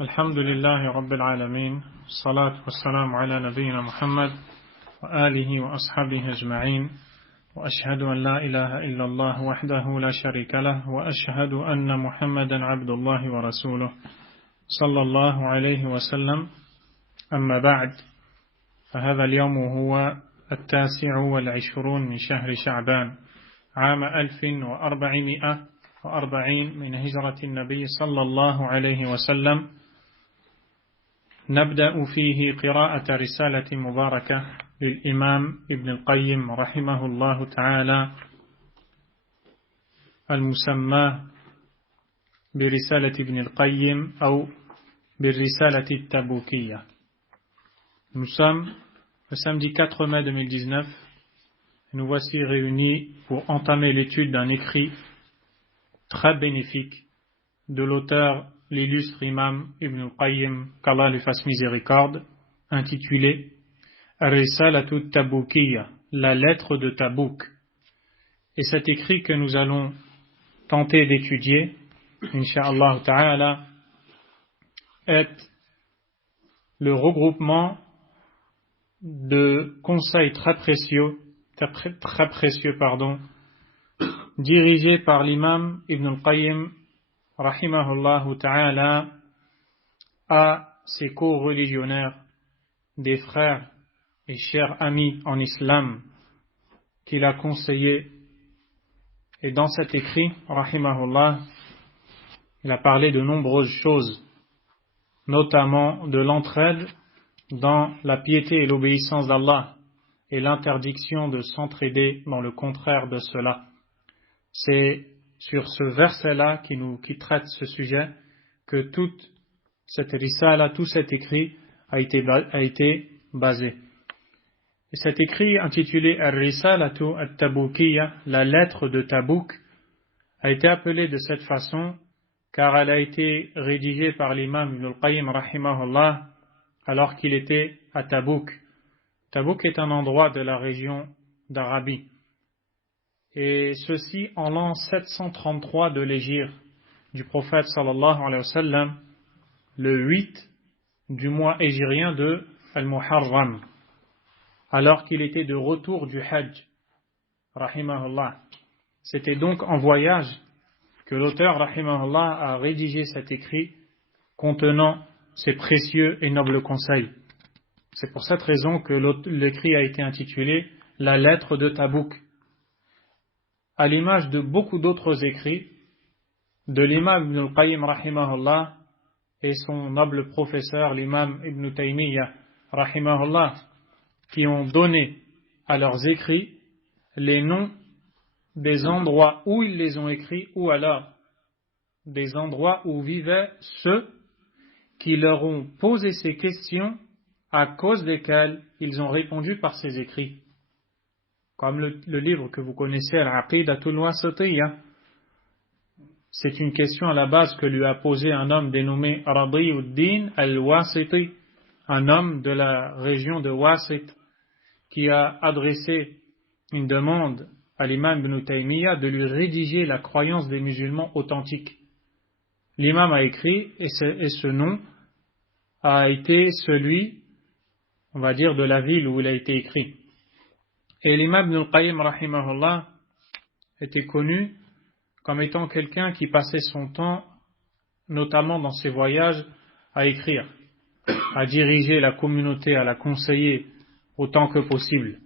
الحمد لله رب العالمين الصلاة والسلام على نبينا محمد وآله وأصحابه أجمعين وأشهد أن لا إله إلا الله وحده لا شريك له وأشهد أن محمدا عبد الله ورسوله صلى الله عليه وسلم أما بعد فهذا اليوم هو 29 من شهر شعبان عام 1440 من هجرة النبي صلى الله عليه وسلم نبدأ فيه قراءة رسالة مباركة للإمام ابن القيم رحمه الله تعالى المسمى برسالة ابن القيم أو بالرسالة التبوكية. Nous sommes le samedi 4 mai 2019 et nous voici réunis pour entamer l'étude d'un écrit très bénéfique de l'auteur, l'illustre imam Ibn al-Qayyim, qu'Allah lui fasse miséricorde, intitulé Ar-Risalatu Tabukiyya, la lettre de Tabouk. Et cet écrit que nous allons tenter d'étudier, Inch'Allah Ta'ala, est le regroupement de conseils très précieux, dirigés par l'imam Ibn al-Qayyim rahimahullah ta'ala à ses co-religionnaires, des frères et chers amis en islam qu'il a conseillés. Et dans cet écrit, rahimahullah, il a parlé de nombreuses choses, notamment de l'entraide dans la piété et l'obéissance d'Allah et l'interdiction de s'entraider dans le contraire de cela. C'est sur ce verset-là qui traite ce sujet que toute cette risala, tout cet écrit a été basé. Et cet écrit intitulé Ar-Risalatu At-Tabukiyya, la lettre de Tabouk, a été appelé de cette façon car elle a été rédigée par l'imam Ibn al-Qayyim rahimahullah alors qu'il était à Tabouk. Tabouk est un endroit de la région d'Arabie. Et ceci en l'an 733 de l'hégire du prophète sallallahu alayhi wa sallam, le 8 du mois hégirien de Al-Muharram, alors qu'il était de retour du Hajj, rahimahullah. C'était donc en voyage que l'auteur, rahimahullah, a rédigé cet écrit contenant ces précieux et nobles conseils. C'est pour cette raison que l'écrit a été intitulé La lettre de Tabouk. À l'image de beaucoup d'autres écrits de l'imam Ibn al-Qayyim rahimahullah et son noble professeur l'imam Ibn Taymiyyah rahimahullah, qui ont donné à leurs écrits les noms des endroits où ils les ont écrits ou alors des endroits où vivaient ceux qui leur ont posé ces questions à cause desquelles ils ont répondu par ces écrits. Comme le livre que vous connaissez, Al-Aqidatul Wasitiyya. C'est une question à la base que lui a posée un homme dénommé Radiyuddin al-Wasiti, un homme de la région de Wasit, qui a adressé une demande à l'imam Ibn Taymiyyah de lui rédiger la croyance des musulmans authentiques. L'imam a écrit, et ce nom a été celui, on va dire, de la ville où il a été écrit. Et l'imam Ibn al-Qayyim rahimahullah était connu comme étant quelqu'un qui passait son temps, notamment dans ses voyages, à écrire, à diriger la communauté, à la conseiller autant que possible.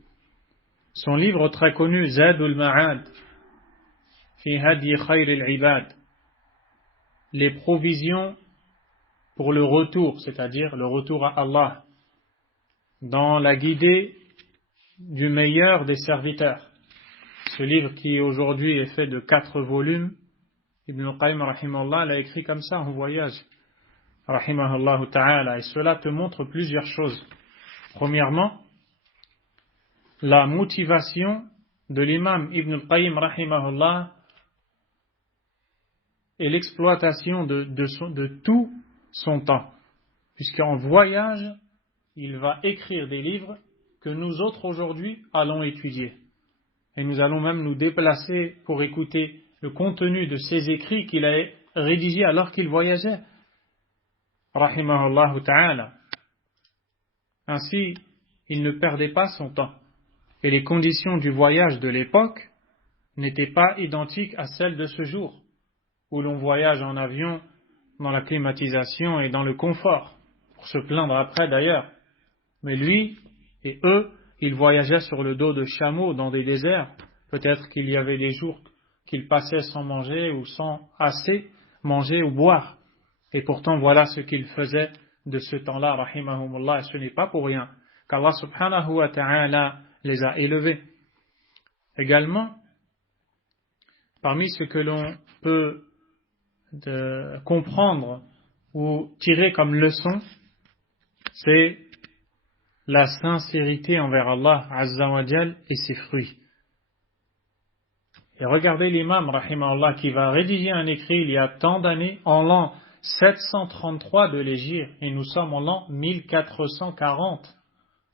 Son livre très connu, Zadul Ma'ad, fi hadi khayril ibad, les provisions pour le retour, c'est-à-dire le retour à Allah, dans la guidée du meilleur des serviteurs. Ce livre qui aujourd'hui est fait de 4 volumes, Ibn al-Qayyim rahimahullah l'a écrit comme ça en voyage, rahimahullah ta'ala, et cela te montre plusieurs choses. Premièrement, la motivation de l'imam Ibn al-Qayyim rahimahullah et l'exploitation de tout son temps, puisqu'en voyage, il va écrire des livres que nous autres aujourd'hui allons étudier. Et nous allons même nous déplacer pour écouter le contenu de ces écrits qu'il a rédigés alors qu'il voyageait. rahimahullah ta'ala. Ainsi, il ne perdait pas son temps. Et les conditions du voyage de l'époque n'étaient pas identiques à celles de ce jour, où l'on voyage en avion, dans la climatisation et dans le confort, pour se plaindre après d'ailleurs. Mais lui et eux, ils voyageaient sur le dos de chameaux dans des déserts. Peut-être qu'il y avait des jours qu'ils passaient sans manger ou sans assez manger ou boire. Et pourtant, voilà ce qu'ils faisaient de ce temps-là, rahimahumullah, et ce n'est pas pour rien qu'Allah subhanahu wa ta'ala les a élevés. Également, parmi ce que l'on peut comprendre ou tirer comme leçon, c'est la sincérité envers Allah Azza wa Jal et ses fruits. Et regardez l'imam, rahimahullah, qui va rédiger un écrit il y a tant d'années, en l'an 733 de l'Hégire, et nous sommes en l'an 1440,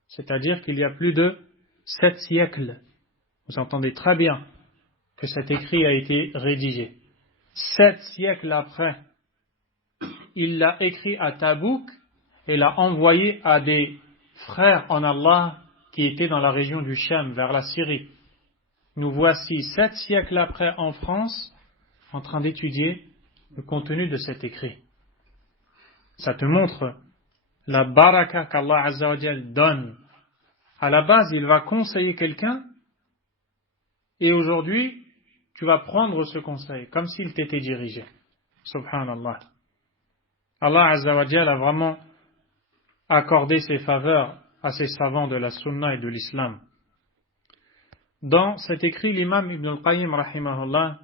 c'est-à-dire qu'il y a plus de 7 siècles. Vous entendez très bien que cet écrit a été rédigé. 7 siècles après, il l'a écrit à Tabouk et l'a envoyé à des frères en Allah qui étaient dans la région du Cham, vers la Syrie. Nous voici 7 siècles après en France, en train d'étudier le contenu de cet écrit. Ça te montre la baraka qu'Allah Azza wa Jal donne. À la base, il va conseiller quelqu'un et aujourd'hui, tu vas prendre ce conseil comme s'il t'était dirigé. Subhanallah. Allah Azza wa Jal a vraiment accordé ses faveurs à ses savants de la sunna et de l'islam. Dans cet écrit, l'imam Ibn al-Qayyim rahimahullah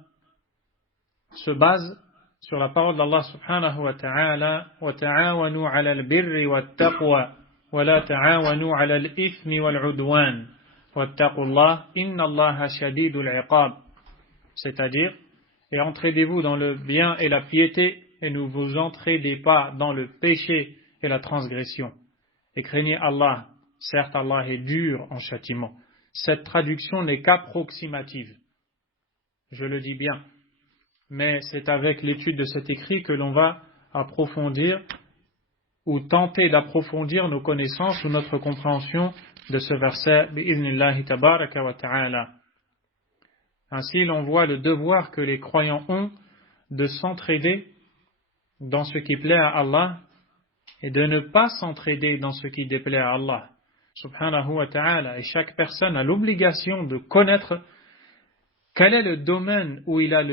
se base sur la parole d'Allah subhanahu wa ta'ala wa ta'awanu 'ala al-birri wat-taqwa wa la ta'awanu 'ala al-ithmi wal-'udwan wattaqullah innallaha shadidul 'iqab. C'est-à-dire, et entraidez-vous dans le bien et la piété et ne vous entraidez pas dans le péché et la transgression. Et craignez Allah. Certes, Allah est dur en châtiment. Cette traduction n'est qu'approximative. Je le dis bien. Mais c'est avec l'étude de cet écrit que l'on va approfondir ou tenter d'approfondir nos connaissances ou notre compréhension de ce verset bi'idhnillahi tabaraka wa ta'ala. Ainsi, l'on voit le devoir que les croyants ont de s'entraider dans ce qui plaît à Allah et de ne pas s'entraider dans ce qui déplaît à Allah subhanahu wa ta'ala. Et chaque personne a l'obligation de connaître quel est le domaine où il a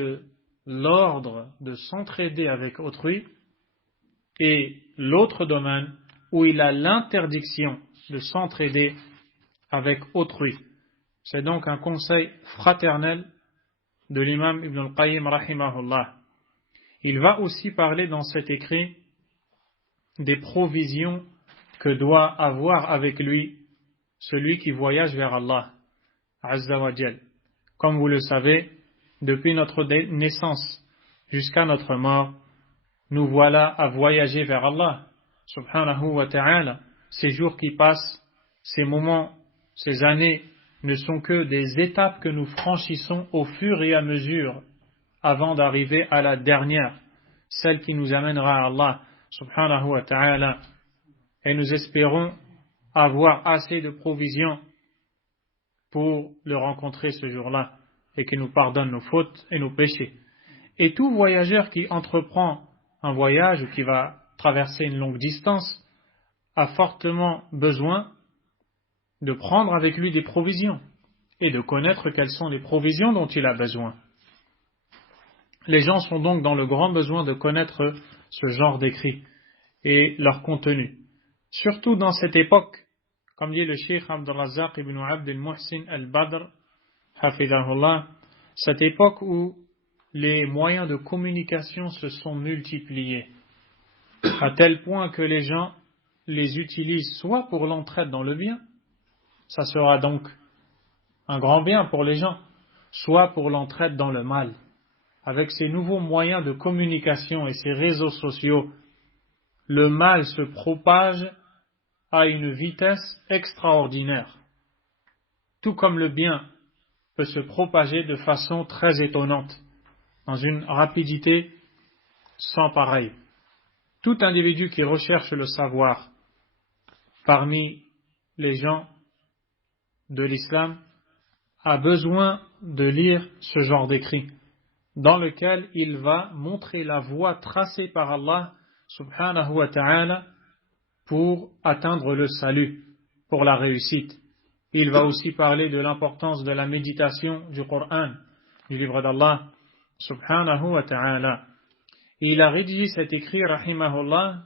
l'ordre de s'entraider avec autrui et l'autre domaine où il a l'interdiction de s'entraider avec autrui. C'est donc un conseil fraternel de l'imam Ibn al-Qayyim rahimahullah. Il va aussi parler dans cet écrit des provisions que doit avoir avec lui celui qui voyage vers Allah Azza wa Jal. Comme vous le savez, depuis notre naissance jusqu'à notre mort, nous voilà à voyager vers Allah subhanahu wa ta'ala. Ces jours qui passent, ces moments, ces années ne sont que des étapes que nous franchissons au fur et à mesure avant d'arriver à la dernière, celle qui nous amènera à Allah subhanahu wa ta'ala. Et nous espérons avoir assez de provisions pour le rencontrer ce jour-là et qu'il nous pardonne nos fautes et nos péchés. Et tout voyageur qui entreprend un voyage ou qui va traverser une longue distance a fortement besoin de prendre avec lui des provisions et de connaître quelles sont les provisions dont il a besoin. Les gens sont donc dans le grand besoin de connaître ce genre d'écrits et leur contenu. Surtout dans cette époque, comme dit le Cheikh Abdul Razzaq ibn Abd al-Muhsin al-Badr, hafidahullah, cette époque où les moyens de communication se sont multipliés, à tel point que les gens les utilisent soit pour l'entraide dans le bien, ça sera donc un grand bien pour les gens, soit pour l'entraide dans le mal. Avec ces nouveaux moyens de communication et ces réseaux sociaux, le mal se propage à une vitesse extraordinaire, tout comme le bien peut se propager de façon très étonnante, dans une rapidité sans pareille. tout individu qui recherche le savoir parmi les gens de l'islam a besoin de lire ce genre d'écrit dans lequel il va montrer la voie tracée par Allah subhanahu wa ta'ala pour atteindre le salut, pour la réussite. Il va aussi parler de l'importance de la méditation du Coran, du livre d'Allah subhanahu wa ta'ala. Et il a rédigé cet écrit, rahimahullah,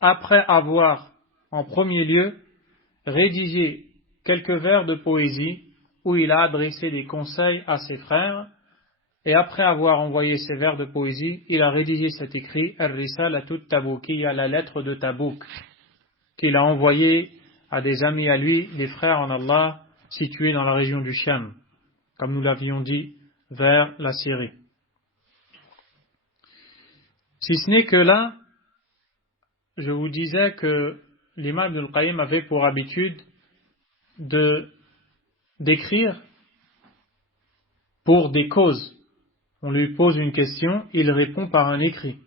après avoir, en premier lieu, rédigé quelques vers de poésie où il a adressé des conseils à ses frères, et après avoir envoyé ces vers de poésie, il a rédigé cet écrit, Ar-Risalatut Tabukiyya, la lettre de Tabouk, qu'il a envoyé à des amis à lui, des frères en Allah, situés dans la région du Sham, comme nous l'avions dit, vers la Syrie. Si ce n'est que là, je vous disais que l'imam Ibn al-Qayyim avait pour habitude d'écrire pour des causes. On lui pose une question, il répond par un écrit.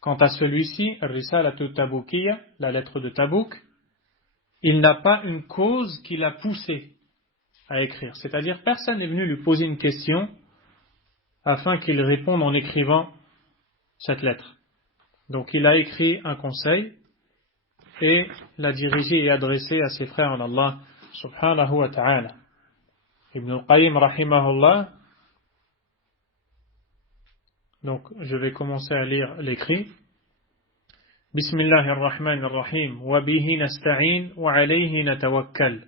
Quant à celui-ci, Ar-Risalatut Tabukiyya, la lettre de Tabouk, il n'a pas une cause qui l'a poussé à écrire. C'est-à-dire, personne n'est venu lui poser une question afin qu'il réponde en écrivant cette lettre. Donc il a écrit un conseil et l'a dirigé et adressé à ses frères en Allah subhanahu wa ta'ala. Ibn al-Qayyim rahimahullah, donc je vais commencer à lire l'écrit. Bismillahirrahmanirrahim. Wa bihi nasta'in wa alayhi natawakkal.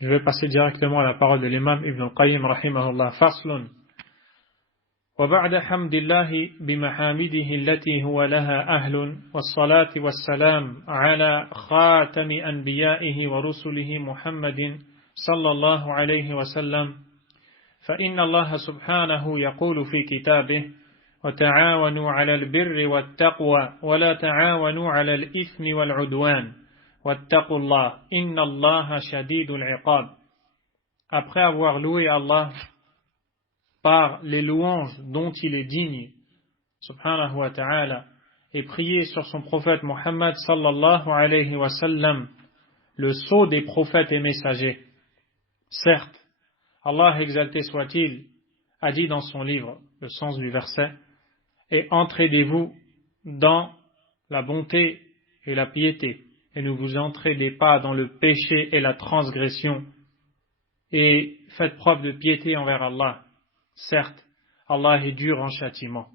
Je vais passer directement à la parole de l'imam Ibn al-Qayyim rahimahullah. Faslun. وبعد حمد الله بمحامده التي هو لها أهل والصلاة والسلام على خاتم أنبيائه ورسله محمد صلى الله عليه وسلم فإن الله سبحانه يقول في كتابه وتعاونوا على البر والتقوى ولا تعاونوا على الإثم والعدوان واتقوا الله إن الله شديد العقاب. Après avoir loué Allah par les louanges dont il est digne, subhanahu wa ta'ala, et prier sur son prophète Muhammad sallallahu alayhi wa sallam, le sceau des prophètes et messagers. Certes, Allah exalté soit-il, a dit dans son livre, le sens du verset, et entraidez-vous dans la bonté et la piété, et ne vous entraidez pas dans le péché et la transgression, et faites preuve de piété envers Allah. Certes, Allah est dur en châtiment.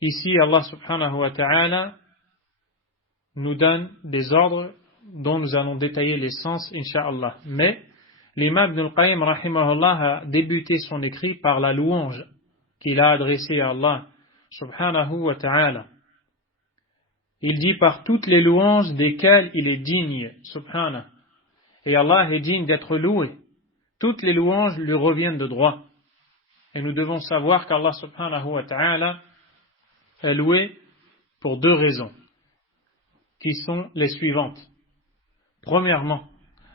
Ici, Allah subhanahu wa ta'ala nous donne des ordres dont nous allons détailler les sens, incha'Allah. Mais l'imam Ibn al-Qayyim rahimahullah a débuté son écrit par la louange qu'il a adressée à Allah subhanahu wa ta'ala. Il dit par toutes les louanges desquelles il est digne, subhanahu. Et Allah est digne d'être loué. Toutes les louanges lui reviennent de droit. Et nous devons savoir qu'Allah subhanahu wa ta'ala est loué pour deux raisons, qui sont les suivantes. Premièrement,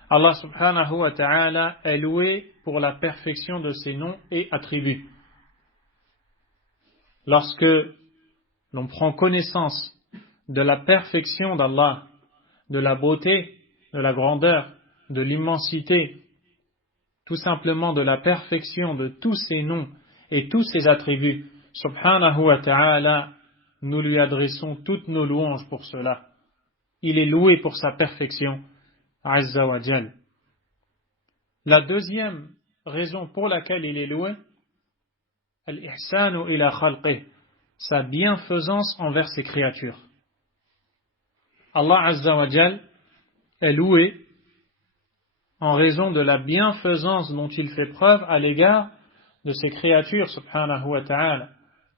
Allah subhanahu wa ta'ala est loué pour la perfection de ses noms et attributs. Lorsque l'on prend connaissance de la perfection d'Allah, de la beauté, de la grandeur, de l'immensité, tout simplement de la perfection de tous ses noms et tous ses attributs, subhanahu wa ta'ala, nous lui adressons toutes nos louanges pour cela. Il est loué pour sa perfection, azza wa jal. La deuxième raison pour laquelle il est loué, al-ihsanu ila khalqih, sa bienfaisance envers ses créatures. Allah azza wa jal est loué en raison de la bienfaisance dont il fait preuve à l'égard de ses créatures, subhanahu wa ta'ala,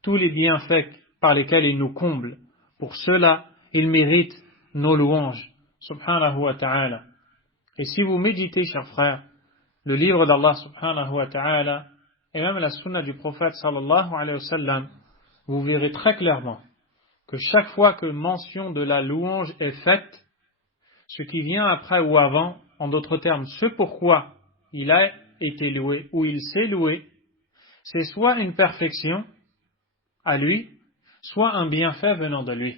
tous les bienfaits par lesquels il nous comble. Pour cela, il mérite nos louanges, subhanahu wa ta'ala. Et si vous méditez, chers frères, le livre d'Allah, subhanahu wa ta'ala, et même la sunna du prophète, sallallahu alayhi wa sallam, vous verrez très clairement que chaque fois que mention de la louange est faite, ce qui vient après ou avant en d'autres termes, ce pourquoi il a été loué ou il s'est loué, c'est soit une perfection à lui, soit un bienfait venant de lui.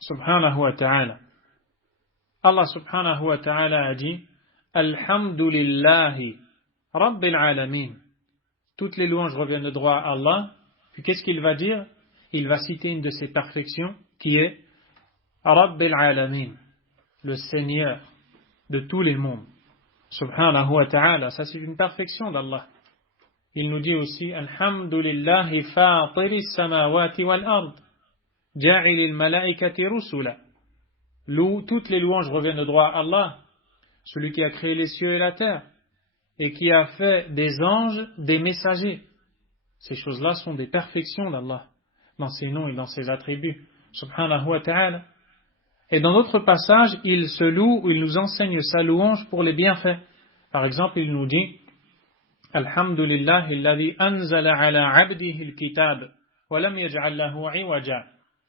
Subhanahu wa ta'ala. Allah subhanahu wa ta'ala a dit Alhamdulillahi Rabbil Alamin. Toutes les louanges reviennent de droit à Allah. Puis qu'est-ce qu'il va dire? Il va citer une de ses perfections qui est Rabbil Alamin, le Seigneur de tous les mondes. Subhanahu wa ta'ala, ça c'est une perfection d'Allah. Il nous dit aussi Alhamdulillahi Fatiris Samawati wal Ard, Ja'ilil Malaikati Rusula. Toutes les louanges reviennent de droit à Allah, celui qui a créé les cieux et la terre, et qui a fait des anges des messagers. Ces choses-là sont des perfections d'Allah, dans ses noms et dans ses attributs. Subhanahu wa ta'ala. Et dans d'autres passages, il se loue ou il nous enseigne sa louange pour les bienfaits. Par exemple, il nous dit Alhamdulillah alladhi anzala ala abdihi al-kitab wa lam yaj'al lahu 'iwaja.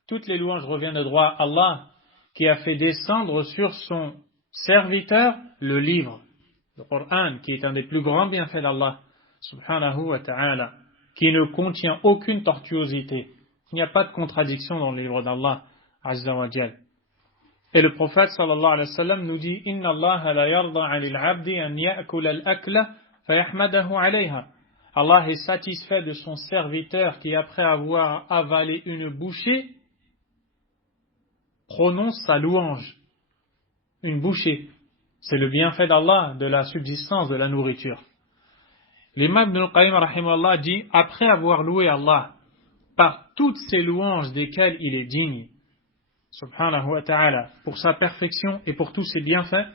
Toutes les louanges reviennent de droit à Allah qui a fait descendre sur son serviteur le livre, le Coran, qui est un des plus grands bienfaits d'Allah, subhanahu wa ta'ala, qui ne contient aucune tortuosité. Il n'y a pas de contradiction dans le livre d'Allah, azza wa jal. Et le prophète sallallahu alayhi wa sallam nous dit Inna Allah la yarda 'anil 'abdi an ya'kula al-akla fayahmadahu 'alayha. Allah est satisfait de son serviteur qui, après avoir avalé une bouchée, prononce sa louange. Une bouchée, c'est le bienfait d'Allah de la subsistance de la nourriture. L'imam Ibn al-Qayyim rahimahullah dit après avoir loué Allah par toutes ces louanges desquelles il est digne, subhanahu wa ta'ala, pour sa perfection et pour tous ses bienfaits,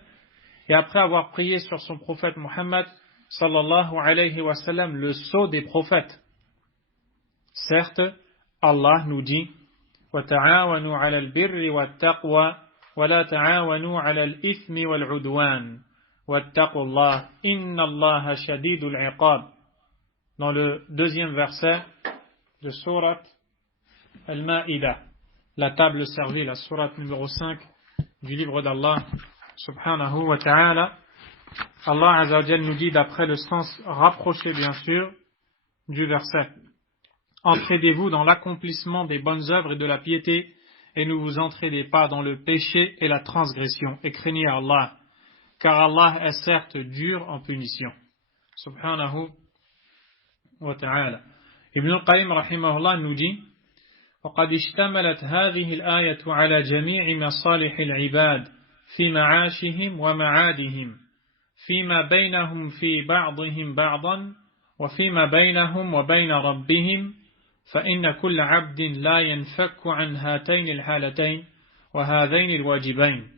et après avoir prié sur son prophète Muhammad sallallahu alayhi wa sallam, le sceau des prophètes. Certes, Allah nous dit وَتَعَاوَنُوا عَلَى الْبِرِّ وَالتَّقْوَى وَلَا تَعَاوَنُوا عَلَى الْإِثْمِ وَالْعُدْوَانِ وَاتَّقُوا اللَّهَ إِنَّ اللَّهَ شَدِيدُ الْعِقَابِ. Dans le deuxième verset de Surat Al-Ma'idah, la table servie, la sourate numéro 5 du livre d'Allah subhanahu wa ta'ala, Allah azza wa jalla nous dit, d'après le sens rapproché bien sûr du verset, entraidez-vous dans l'accomplissement des bonnes œuvres et de la piété, et ne vous entraidez pas dans le péché et la transgression, et craignez Allah, car Allah est certes dur en punition. Subhanahu wa ta'ala. Ibn al-Qayyim rahimahullah nous dit وقد اشتملت هذه الآية على جميع مصالح العباد في معاشهم ومعادهم فيما بينهم في بعضهم بعضا وفيما بينهم وبين ربهم فإن كل عبد لا ينفك عن هاتين الحالتين وهذين الواجبين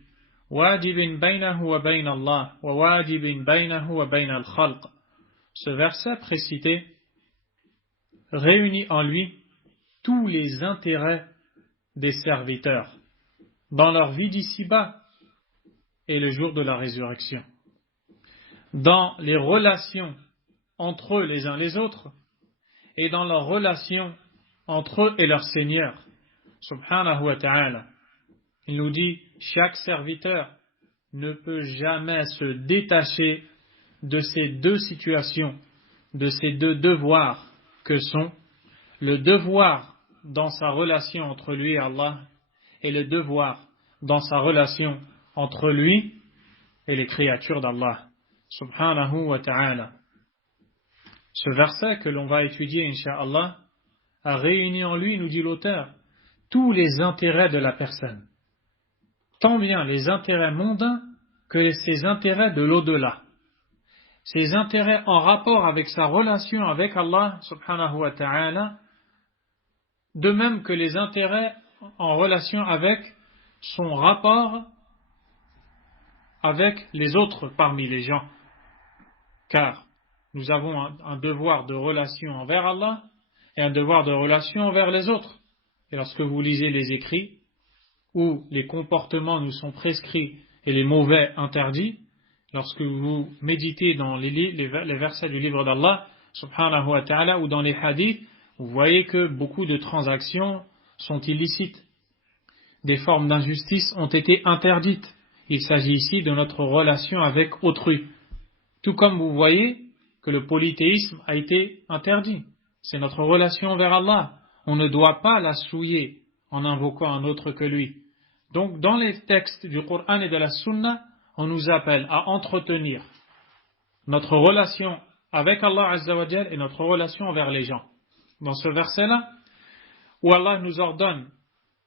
واجب بينه وبين الله وواجب بينه وبين الخلق. Ce verset précité réunit en lui tous les intérêts des serviteurs dans leur vie d'ici-bas et le jour de la résurrection, dans les relations entre eux les uns les autres et dans leurs relations entre eux et leur Seigneur, subhanahu wa ta'ala. Il nous dit, chaque serviteur ne peut jamais se détacher de ces deux situations, de ces deux devoirs que sont le devoir dans sa relation entre lui et Allah et le devoir dans sa relation entre lui et les créatures d'Allah, subhanahu wa ta'ala. Ce verset que l'on va étudier, incha'Allah, a réuni en lui, nous dit l'auteur, tous les intérêts de la personne, tant bien les intérêts mondains que ses intérêts de l'au-delà, ses intérêts en rapport avec sa relation avec Allah, subhanahu wa ta'ala, de même que les intérêts en relation avec son rapport avec les autres parmi les gens. Car nous avons un devoir de relation envers Allah et un devoir de relation envers les autres. Et lorsque vous lisez les écrits, où les comportements nous sont prescrits et les mauvais interdits, lorsque vous méditez dans les versets du livre d'Allah, subhanahu wa ta'ala, ou dans les hadiths, vous voyez que beaucoup de transactions sont illicites. Des formes d'injustice ont été interdites. il s'agit ici de notre relation avec autrui. Tout comme vous voyez que le polythéisme a été interdit. C'est notre relation vers Allah. On ne doit pas la souiller en invoquant un autre que lui. Donc, dans les textes du Coran et de la Sunna, on nous appelle à entretenir notre relation avec Allah Azza wa Jal et notre relation envers les gens. Dans ce verset-là, où Allah nous ordonne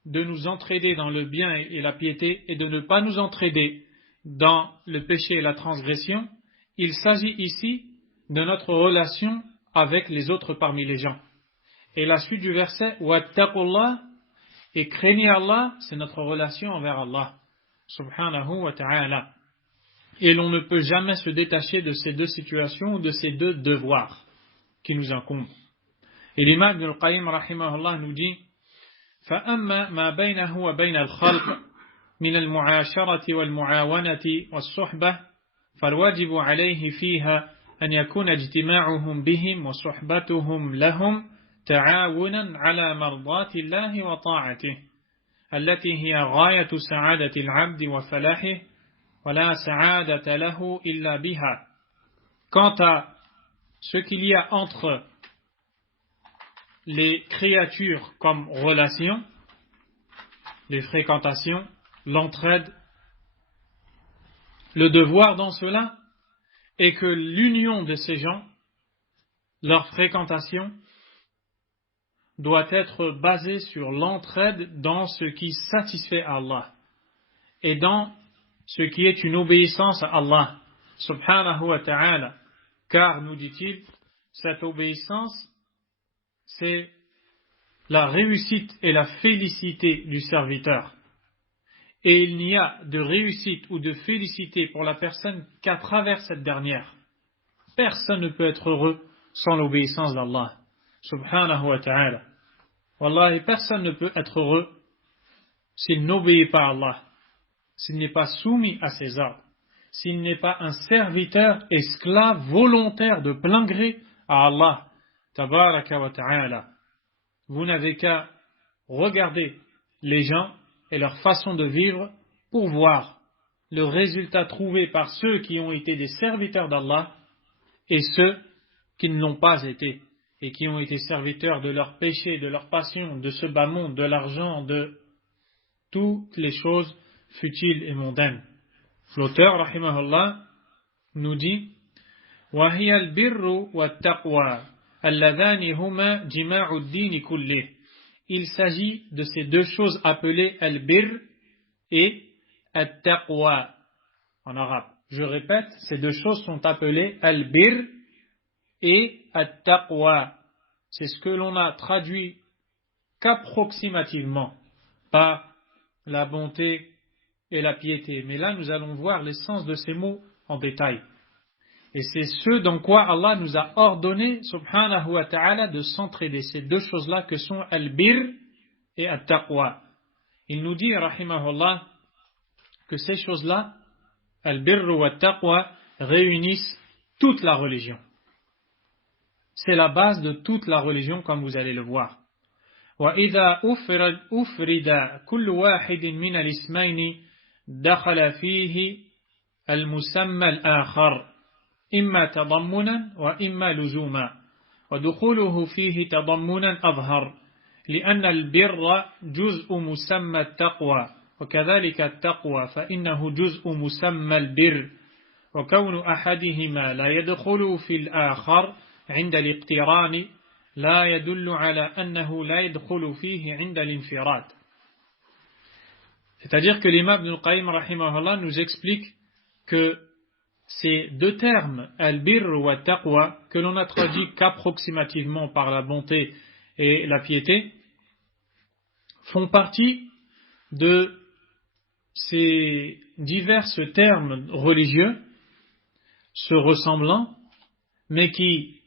de nous entraider dans le bien et la piété et de ne pas nous entraider dans le péché et la transgression, il s'agit ici de notre relation avec les autres parmi les gens. Et la suite du verset, wattaqullah, et craignez Allah, c'est notre relation envers Allah, subhanahu wa ta'ala. Et l'on ne peut jamais se détacher de ces deux situations ou de ces deux devoirs qui nous incombent. Et l'imam Ibn al-Qayyim, rahimahullah, nous dit فَأَمَّا مَا بَيْنَهُ وَبَيْنَ الْخَلْقِ مِنَ الْمُعَاشَرَةِ وَالْمُعَاوَنَةِ وَالصُّحْبَةِ فَالْوَاجِبُ عَلَيْهِ فِيهَا أَنْ يَكُونَ اجْتِمَاعُهُمْ بِهِمْ وَصُحْبَتُهُمْ لَهُمْ تعاونا على مرضاة الله وطاعته التي هي غاية سعادة العبد وفلاحه ولا سعادة له إلا بها. Quant à ce qu'il y a entre les créatures comme relation, les fréquentations, l'entraide, le devoir dans cela est que l'union de ces gens, leur fréquentation, doit être basée sur l'entraide dans ce qui satisfait Allah et dans ce qui est une obéissance à Allah subhanahu wa ta'ala, car, nous dit-il, cette obéissance c'est la réussite et la félicité du serviteur, et il n'y a de réussite ou de félicité pour la personne qu'à travers cette dernière. Personne ne peut être heureux sans l'obéissance d'Allah subhanahu wa ta'ala. Wallahi, personne ne peut être heureux s'il n'obéit pas à Allah, s'il n'est pas soumis à ses ordres, s'il n'est pas un serviteur esclave volontaire de plein gré à Allah tabaraka wa ta'ala. Vous n'avez qu'à regarder les gens et leur façon de vivre pour voir le résultat trouvé par ceux qui ont été des serviteurs d'Allah et ceux qui ne l'ont pas été et qui ont été serviteurs de leurs péchés, de leurs passions, de ce bas monde, de l'argent, de toutes les choses futiles et mondaines. L'auteur, rahimahullah, nous dit وَهِيَ الْبِرُّ وَالتَّقْوَى اللَّذَانِ هُمَا جِمَاعُ الدِّينِ كُلِّهِ. Il s'agit de ces deux choses appelées al-birr et al-taqwa en arabe. Je répète, ces deux choses sont appelées al-birr et al-taqwa. C'est ce que l'on a traduit qu'approximativement par la bonté et la piété. Mais là, nous allons voir l'essence de ces mots en détail. Et c'est ce dans quoi Allah nous a ordonné, subhanahu wa ta'ala, de s'entraider. Ces deux choses-là que sont al-birr et al-taqwa. Il nous dit, rahimahullah, que ces choses-là, al-birr wa al-taqwa, réunissent toute la religion. C'est la base de toute la religion, comme vous allez le voir. وَإِذَا أُفْرِدَ كُلُّ وَاحِدٍ مِنَ الْإِسْمَيْنِ دَخَلَ فِيهِ الْمُسَمَّى الْآخَرِ إما تضمنا وإما لزوما ودخوله فيه تضمنا أظهر لأن البر جزء مسمى التقوى وكذلك التقوى فإنه جزء مسمى البر وكون أحدهما لا يدخل في الآخر عند الاقتران لا يدل على أنه لا يدخل فيه عند الانفراد. C'est-à-dire que l'imam Ibn al-Qayyim rahimahullah nous explique que ces deux termes, al-birr wa taqwa, que l'on a traduit qu'approximativement par la bonté et la piété, font partie de ces divers termes religieux se ressemblant, mais qui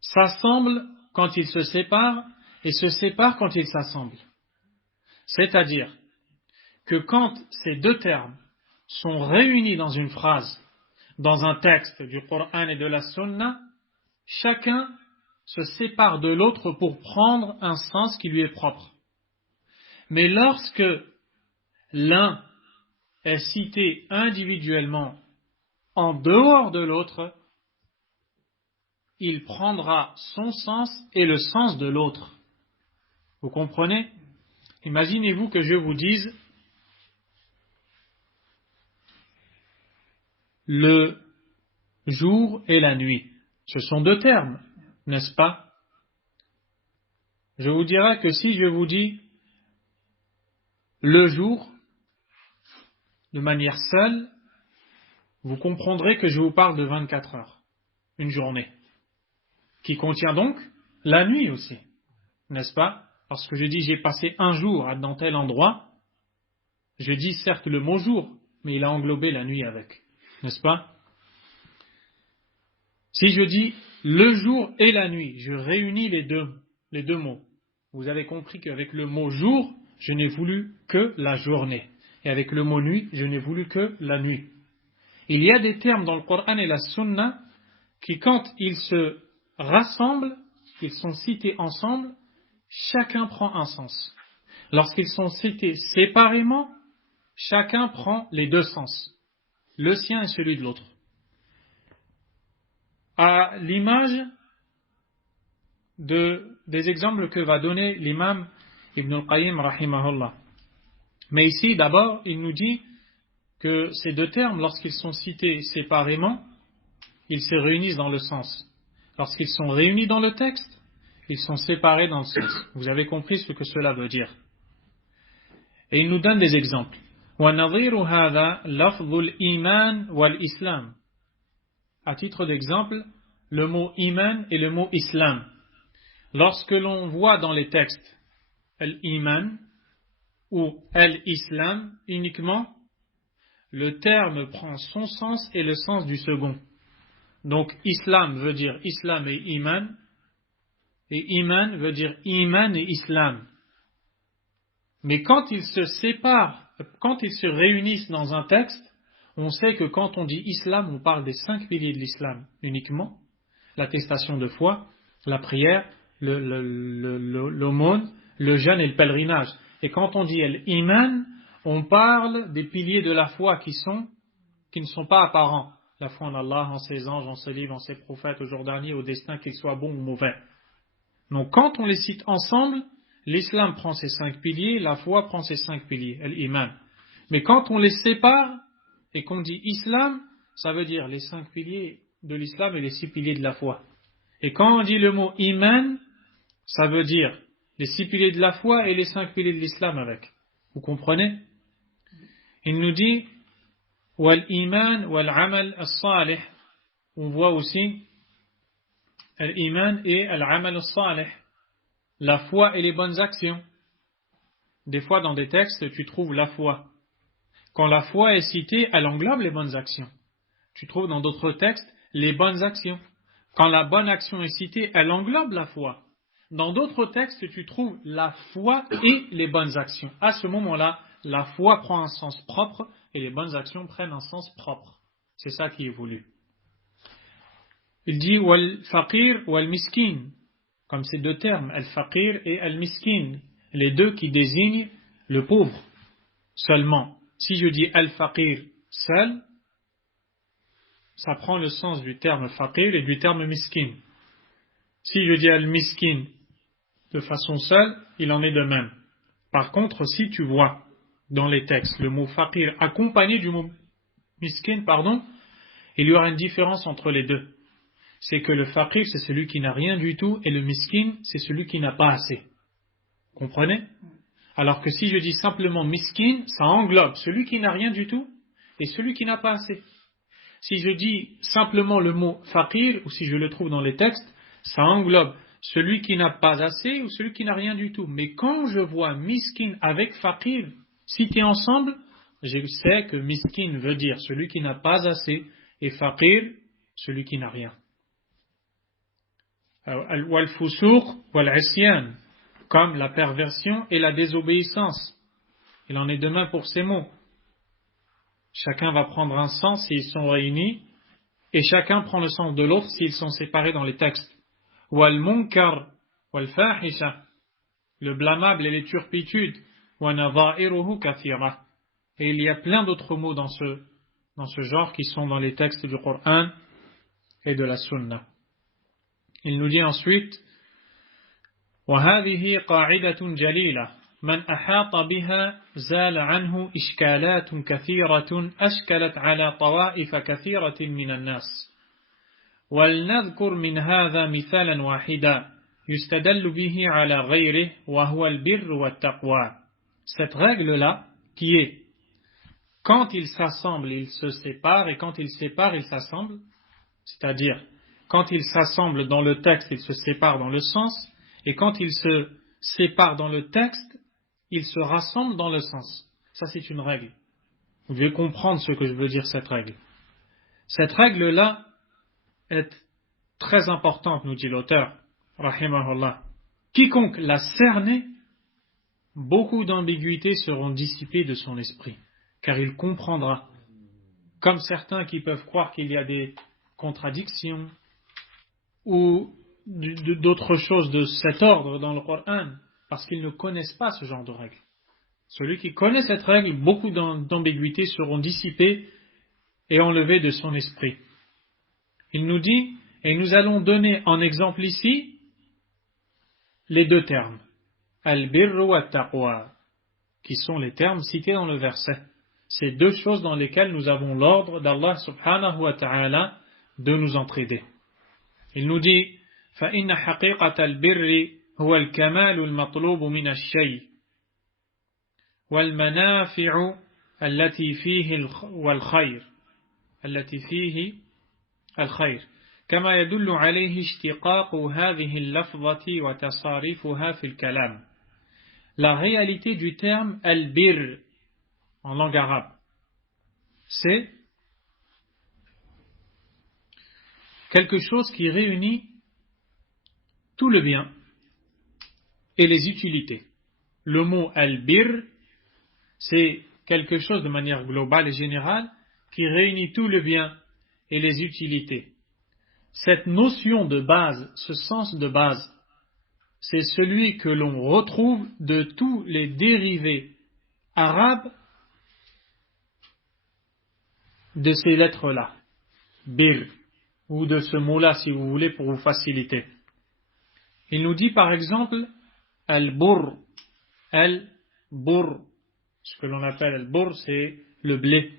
s'assemblent quand ils se séparent et se séparent quand ils s'assemblent. C'est-à-dire que quand ces deux termes sont réunis dans une phrase, dans un texte du Coran et de la Sunna, chacun se sépare de l'autre pour prendre un sens qui lui est propre. Mais lorsque l'un est cité individuellement en dehors de l'autre, il prendra son sens et le sens de l'autre. Vous comprenez? Imaginez-vous que je vous dise le jour et la nuit. Ce sont deux termes, n'est-ce pas? Je vous dirai que si je vous dis le jour, de manière seule, vous comprendrez que je vous parle de 24 heures, une journée, qui contient donc la nuit aussi, n'est-ce pas? Lorsque je dis j'ai passé un jour dans tel endroit, je dis certes le mot jour, mais il a englobé la nuit avec, n'est-ce pas? Si je dis le jour et la nuit, je réunis les deux mots. Vous avez compris qu'avec le mot jour, je n'ai voulu que la journée. Et avec le mot nuit, je n'ai voulu que la nuit. Il y a des termes dans le Coran et la Sunna qui, quand ils se rassemblent, ils sont cités ensemble, chacun prend un sens. Lorsqu'ils sont cités séparément, chacun prend les deux sens, le sien et celui de l'autre. À l'image des exemples que va donner l'imam Ibn al-Qayyim rahimahullah. Mais ici, d'abord, il nous dit que ces deux termes, lorsqu'ils sont cités séparément, ils se réunissent dans le sens. Lorsqu'ils sont réunis dans le texte, ils sont séparés dans le sens. Vous avez compris ce que cela veut dire. Et il nous donne des exemples. وَنَظِيرُ هَذَا لَفْظُ الْإِيمَانِ وَالْإِسْلَامِ. À titre d'exemple, le mot iman et le mot islam. Lorsque l'on voit dans les textes al-iman ou al-islam uniquement, le terme prend son sens et le sens du second. Donc islam veut dire islam et iman veut dire iman et islam. Mais quand ils se séparent, quand ils se réunissent dans un texte, on sait que quand on dit islam, on parle des 5 piliers de l'islam uniquement, l'attestation de foi, la prière, l'aumône, le jeûne et le pèlerinage. Et quand on dit l'iman, on parle des piliers de la foi qui ne sont pas apparents. La foi en Allah, en ses anges, en ses livres, en ses prophètes, au jour dernier, au destin, qu'ils soient bons ou mauvais. Donc quand on les cite ensemble, l'islam prend ses 5 piliers, la foi prend ses 5 piliers, l'iman. Mais quand on les sépare et qu'on dit islam, ça veut dire les 5 piliers de l'islam et les 6 piliers de la foi. Et quand on dit le mot iman, ça veut dire les 6 piliers de la foi et les 5 piliers de l'islam avec. Vous comprenez? Il nous dit wal iman wal amal as-salih. On voit aussi l'iman et l'amal as-salih, la foi et les bonnes actions. Des fois dans des textes, tu trouves la foi. Quand la foi est citée, elle englobe les bonnes actions. Tu trouves dans d'autres textes les bonnes actions. Quand la bonne action est citée, elle englobe la foi. Dans d'autres textes, tu trouves la foi et les bonnes actions. À ce moment-là, la foi prend un sens propre et les bonnes actions prennent un sens propre. C'est ça qui est voulu. Il dit wal faqir wal miskin, comme ces deux termes, al faqir et al miskin, les deux qui désignent le pauvre seulement. Si je dis al faqir seul, ça prend le sens du terme faqir et du terme miskin. Si je dis al miskin de façon seule, il en est de même. Par contre, si tu vois dans les textes le mot faqir accompagné du mot miskin, il y aura une différence entre les deux. C'est que le faqir, c'est celui qui n'a rien du tout, et le miskin, c'est celui qui n'a pas assez. Comprenez? Alors que si je dis simplement miskin, ça englobe celui qui n'a rien du tout et celui qui n'a pas assez. Si je dis simplement le mot faqir, ou si je le trouve dans les textes, ça englobe celui qui n'a pas assez ou celui qui n'a rien du tout. Mais quand je vois miskin avec faqir cités ensemble, je sais que miskin veut dire celui qui n'a pas assez et faqir, celui qui n'a rien. Wal fusuq wal isyan, comme la perversion et la désobéissance. Il en est de même pour ces mots. Chacun va prendre un sens s'ils sont réunis, et chacun prend le sens de l'autre s'ils sont séparés dans les textes. Wal munkar wal fahisha, le blâmable et les turpitudes. Wa nadha'iruhu kathira, Et il y a plein d'autres mots dans ce genre qui sont dans les textes du Coran et de la Sunna. Il nous dit ensuite وهذه قاعدة جليلة من أحاط بها زال عنه إشكالات كثيرة أشكلت على طوائف كثيرة من الناس ولنذكر من هذا مثالا واحدا يستدل به على غيره وهو البر والتقوى. Cette règle-là qui est quand ils s'assemblent, ils se séparent, et quand ils se séparent, ils s'assemblent, c'est-à-dire quand ils s'assemblent dans le texte, ils se séparent dans le sens, et quand ils se séparent dans le texte, ils se rassemblent dans le sens. Ça, c'est une règle. Vous devez comprendre ce que je veux dire, cette règle. Cette règle-là est très importante, nous dit l'auteur, rahimahullah. Quiconque la cerne, beaucoup d'ambiguïtés seront dissipées de son esprit, car il comprendra. Comme certains qui peuvent croire qu'il y a des contradictions ou d'autres choses de cet ordre dans le Coran, parce qu'ils ne connaissent pas ce genre de règle. Celui qui connaît cette règle, beaucoup d'ambiguïtés seront dissipées et enlevées de son esprit. Il nous dit, et nous allons donner en exemple ici les deux termes, al-birru wa taqwa, qui sont les termes cités dans le verset. C'est deux choses dans lesquelles nous avons l'ordre d'Allah subhanahu wa ta'ala de nous entraider. Il nous dit فَإِنَّ حَقِيقَةَ الْبِرِّ هُوَ الْكَمَالُ الْمَطْلُوبُ مِنَ الشَّيْءِ وَالْمَنَافِعُ التي فيه الخير كما يدل عليه اشتقاق هذه اللفظة وتصاريفها في الكلام. La réalité du terme al-birr en langue arabe, c'est quelque chose qui réunit tout le bien et les utilités. Le mot al-birr, c'est quelque chose de manière globale et générale qui réunit tout le bien et les utilités. Cette notion de base, ce sens de base, c'est celui que l'on retrouve de tous les dérivés arabes de ces lettres-là, bir, ou de ce mot-là si vous voulez pour vous faciliter. Il nous dit par exemple al-burr, ce que l'on appelle al-burr, c'est le blé.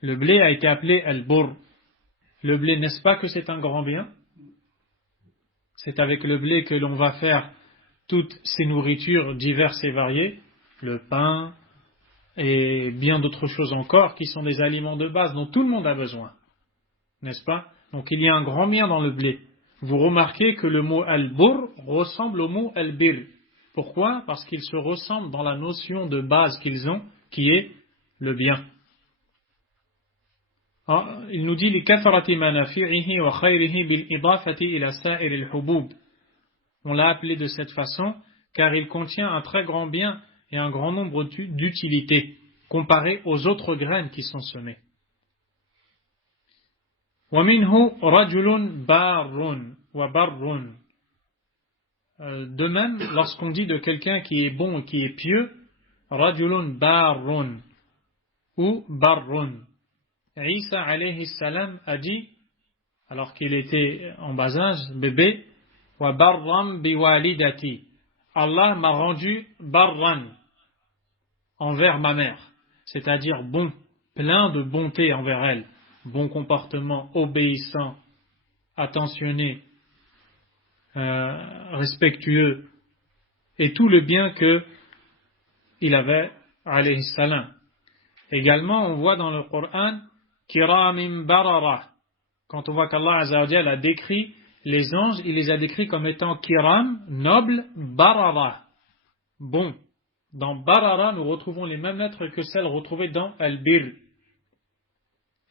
Le blé a été appelé al-burr. Le blé, n'est-ce pas que c'est un grand bien? C'est avec le blé que l'on va faire toutes ces nourritures diverses et variées, le pain et bien d'autres choses encore qui sont des aliments de base dont tout le monde a besoin, n'est-ce pas? Donc il y a un grand bien dans le blé. Vous remarquez que le mot al-burr ressemble au mot al-birr. Pourquoi? Parce qu'ils se ressemblent dans la notion de base qu'ils ont, qui est le bien. Il nous dit لِكَثْرَةِ مَنَافِعِهِ وَخَيْرِهِ بِالْإِضَافَةِ إِلَى سَائِرِ الْحُبُوبِ. On l'a appelé de cette façon car il contient un très grand bien et un grand nombre d'utilités comparé aux autres graines qui sont semées. وَمِنْهُ رَجُلٌ بَارٌ وَبَرٌ. De même, lorsqu'on dit de quelqu'un qui est bon et qui est pieux, رَجُلٌ بَارٌ ou barun. Isa alayhi salam a dit, alors qu'il était en bas âge, bébé, wa barram biwalidati. Allah m'a rendu barran envers ma mère, c'est-à-dire bon, plein de bonté envers elle, bon comportement, obéissant, attentionné, respectueux, et tout le bien que il avait, alayhi salam. Également, on voit dans le Coran Kiramim barara. Quand on voit qu'Allah Azza wa Jalla a décrit les anges, il les a décrits comme étant kiram, nobles, barara, bon. Dans barara, nous retrouvons les mêmes lettres que celles retrouvées dans al-bir.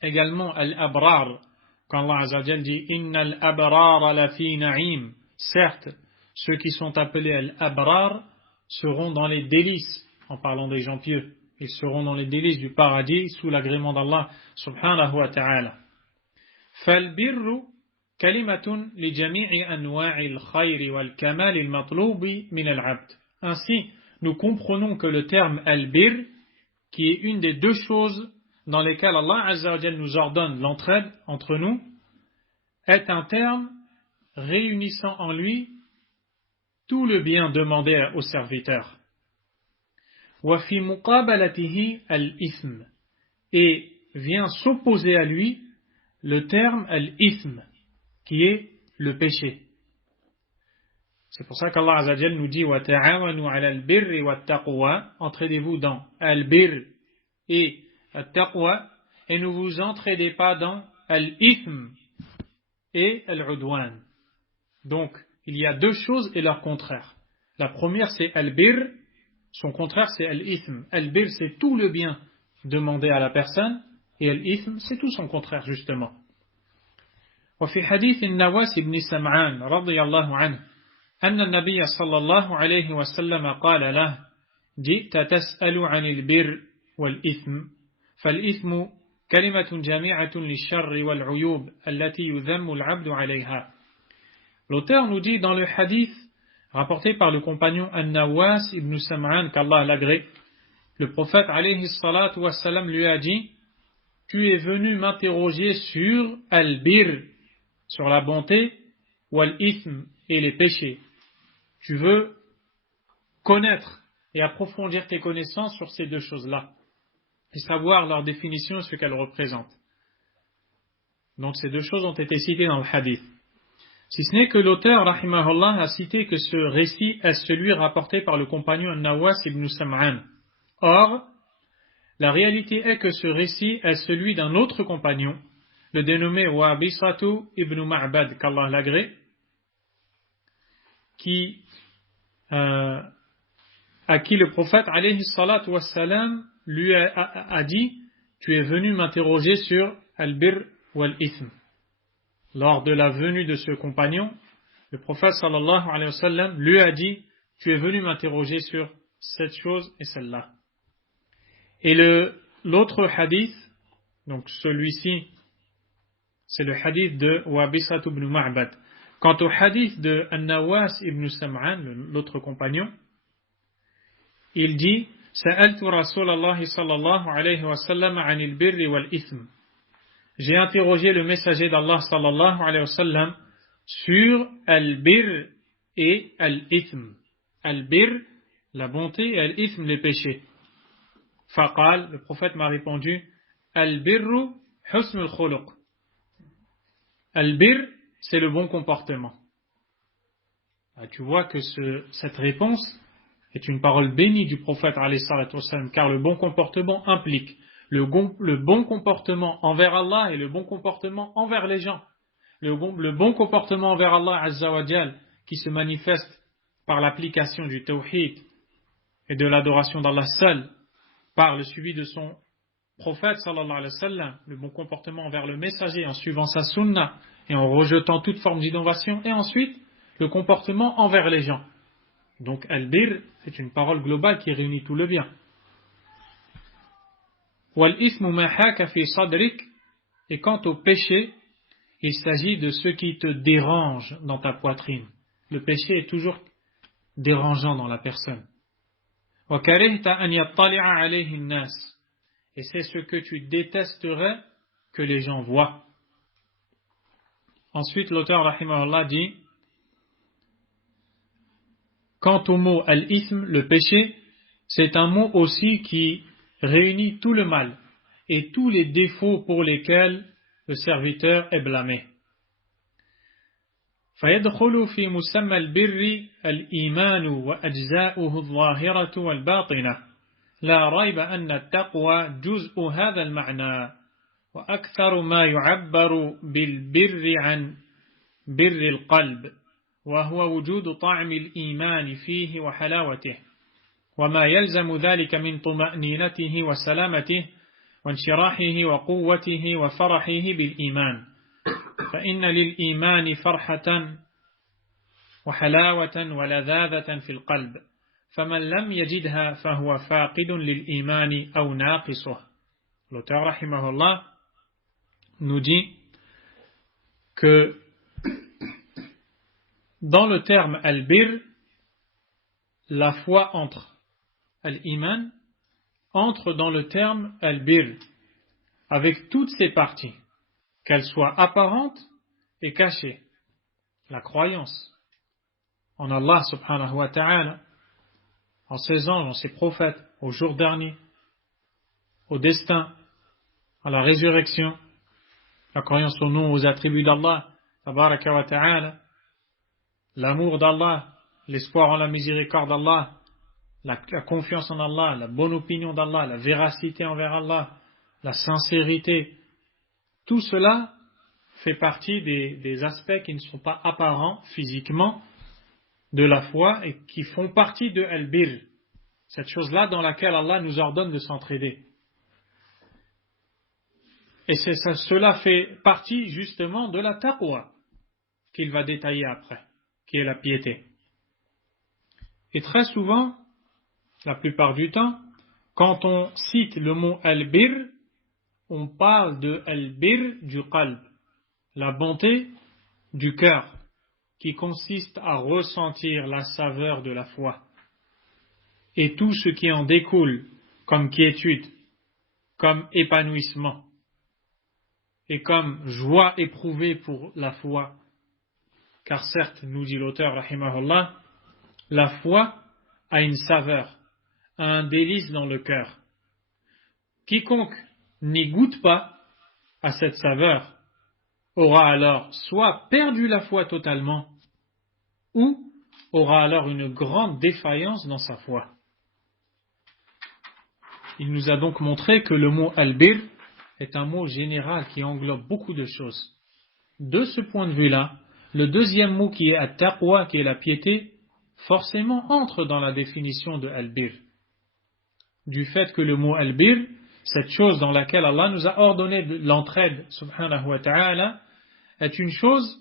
Également al-abrar, quand Allah Azza wa Jalla dit Innal abrar la fi na'im. Certes, ceux qui sont appelés al-abrar seront dans les délices, en parlant des gens pieux. Ils seront dans les délices du paradis sous l'agrément d'Allah subhanahu wa ta'ala. فالبر كلمة لجميع أنواع الخير والكمال المطلوب من العبد. Ainsi, nous comprenons que le terme al-bir qui est une des deux choses dans lesquelles Allah Azza wa Jal nous ordonne l'entraide entre nous, est un terme réunissant en lui tout le bien demandé au serviteur. وَفِي مُقَابَلَتِهِ الْإِثْمِ, et vient s'opposer à lui le terme al-ithm, qui est le péché. C'est pour ça qu'Allah Azza wa Jal nous dit وَتَعَاوَنُوا عَلَى الْبِرِّ وَالتَّقْوَى, entraidez-vous dans al-birr et al-taqwa, et ne vous entraidez pas dans al-ithm et al-udwan. Donc, il y a deux choses et leur contraire. La première, c'est al-birr, son contraire, c'est al-ithm. Al-birr, c'est tout le bien demandé à la personne, et al-ithm, c'est tout son contraire, justement. وفي حديث النواس بن سمعان رضي الله عنه أن النبي صلى الله عليه وسلم قال له جئت تسأل عن البر والإثم فالإثم كلمة جامعة للشر والعيوب التي يذم العبد عليها. L'auteur nous dit dans le hadith rapporté par le compagnon An-Nawas ibn Sam'an, qu'Allah l'agrée, le prophète alayhi salatu wassalam lui a dit: tu es venu m'interroger sur al-bir, sur la bonté, ou al-ithm, et les péchés. Tu veux connaître et approfondir tes connaissances sur ces deux choses-là, et savoir leur définition et ce qu'elles représentent. Donc ces deux choses ont été citées dans le hadith. Si ce n'est que l'auteur, rahimahullah, a cité que ce récit est celui rapporté par le compagnon Nawas ibn Sam'an. Or, la réalité est que ce récit est celui d'un autre compagnon, le dénommé Wabisatu ibn Ma'bad, qu'Allah l'agrée, à qui le prophète alayhi salatu wassalam lui a dit: tu es venu m'interroger sur al-bir wal-ithm. Lors de la venue de ce compagnon, le prophète sallallahu alayhi wa sallam lui a dit: tu es venu m'interroger sur cette chose et celle-là. Et l'autre hadith, donc celui-ci, c'est le hadith de Wabisat ibn Ma'bad. Quant au hadith de An-Nawas ibn Sam'an, l'autre compagnon, il dit: Sa'altu Rasulallah sallallahu alayhi wa sallam anil birri wal ithm. J'ai interrogé le messager d'Allah sallallahu alayhi wa sallam sur al-bir et al-ithm. Al-bir, la bonté, et al-ithm, les péchés. Faqal, le prophète m'a répondu: al-birru husnul khuluq. Al-bir, c'est le bon comportement. Tu vois que cette réponse est une parole bénie du prophète alayhi salatu wassalam, car le bon comportement implique le bon comportement envers Allah et le bon comportement envers les gens. Le bon comportement envers Allah Azza wa Jal, qui se manifeste par l'application du tawhid et de l'adoration d'Allah seul, par le suivi de son prophète sallallahu alayhi wa sallam, le bon comportement envers le messager en suivant sa sunna et en rejetant toute forme d'innovation, et ensuite le comportement envers les gens. Donc al-bir, c'est une parole globale qui réunit tout le bien. Et quant au péché, il s'agit de ce qui te dérange dans ta poitrine. Le péché est toujours dérangeant dans la personne. Et c'est ce que tu détesterais que les gens voient. Ensuite, l'auteur rahimahullah dit: quant au mot al-ithm, le péché, c'est un mot aussi qui réunit tout le mal et tous les défauts pour lesquels le serviteur est blâmé. فيدخل في مسمى البر الإيمان وأجزاؤه الظاهرة والباطنة لا ريب أن التقوى جزء هذا المعنى وأكثر ما يعبر بالبر عن بر القلب وهو وجود طعم الإيمان فيه وحلاوته وما يلزم ذلك من طمأنينته وسلامته وانشراحه وقوته وفرحه بالإيمان فإن للإيمان فرحة وحلاوة ولذاذة في القلب فمن لم يجدها فهو فاقد للإيمان أو ناقصه. L'auteur rahimahullah nous dit que dans le terme al-bir, la foi entre al-iman entre dans le terme al-bir, avec toutes ses parties, qu'elles soient apparentes et cachées. La croyance en Allah subhanahu wa ta'ala, en ses anges, en ses prophètes, au jour dernier, au destin, à la résurrection, la croyance au nom, aux attributs d'Allah, tabaraka wa ta'ala, l'amour d'Allah, l'espoir en la miséricorde d'Allah, la confiance en Allah, la bonne opinion d'Allah, la véracité envers Allah, la sincérité, tout cela fait partie des aspects qui ne sont pas apparents physiquement de la foi et qui font partie de al-bir, cette chose-là dans laquelle Allah nous ordonne de s'entraider. Et cela fait partie justement de la taqwa qu'il va détailler après, qui est la piété. Et très souvent, la plupart du temps, quand on cite le mot al-bir, on parle de al-bir du qalb, la bonté du cœur, qui consiste à ressentir la saveur de la foi. Et tout ce qui en découle comme quiétude, comme épanouissement, et comme joie éprouvée pour la foi. Car certes, nous dit l'auteur, rahimahullah, la foi a une saveur, a un délice dans le cœur. Quiconque n'y goûte pas à cette saveur aura alors soit perdu la foi totalement, ou aura alors une grande défaillance dans sa foi. Il nous a donc montré que le mot al-bir est un mot général qui englobe beaucoup de choses. De ce point de vue-là, le deuxième mot qui est at-taqwa, qui est la piété, forcément entre dans la définition de al-bir. Du fait que le mot al-bir, cette chose dans laquelle Allah nous a ordonné l'entraide, subhanahu wa ta'ala, est une chose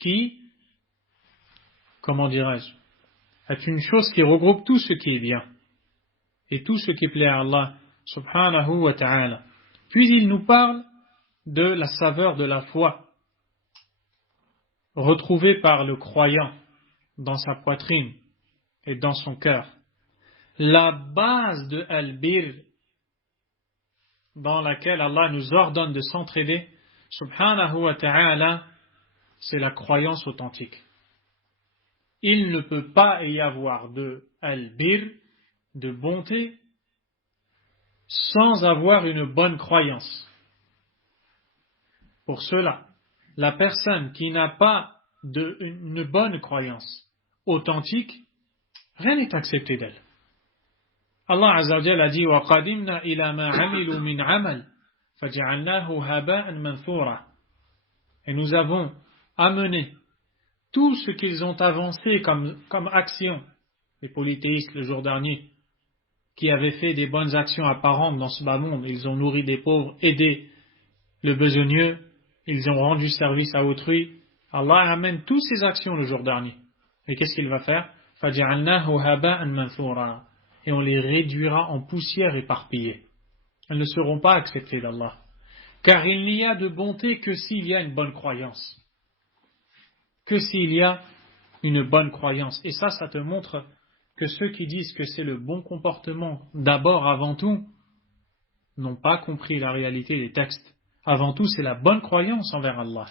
qui, comment dirais-je, est une chose qui regroupe tout ce qui est bien et tout ce qui plaît à Allah, subhanahu wa ta'ala. Puis il nous parle de la saveur de la foi, retrouvée par le croyant dans sa poitrine et dans son cœur. La base de al-bir, dans laquelle Allah nous ordonne de s'entraider, subhanahu wa ta'ala, c'est la croyance authentique. Il ne peut pas y avoir de al-bir, de bonté, sans avoir une bonne croyance. Pour cela, la personne qui n'a pas une bonne croyance authentique, rien n'est accepté d'elle. Allah Azza wa Jalla a dit وَقَدِمْنَا إِلَى مَا عَمِلُوا مِنْ عَمَلٍ فَجَعَلْنَاهُ هَبَاءً مَنْثُورًا. Et nous avons amené tout ce qu'ils ont avancé comme action, les polythéistes le jour dernier, qui avaient fait des bonnes actions apparentes dans ce bas monde, ils ont nourri des pauvres, aidé le besogneux, ils ont rendu service à autrui. Allah amène toutes ces actions le jour dernier. Et qu'est-ce qu'il va faire? فَجَعَلْنَاهُ هَبَاءً مَنْثُورًا. Et on les réduira en poussière éparpillée. Elles ne seront pas acceptées d'Allah. Car il n'y a de bonté que s'il y a une bonne croyance. Que s'il y a une bonne croyance. Et ça te montre que ceux qui disent que c'est le bon comportement d'abord, avant tout, n'ont pas compris la réalité des textes. Avant tout, c'est la bonne croyance envers Allah,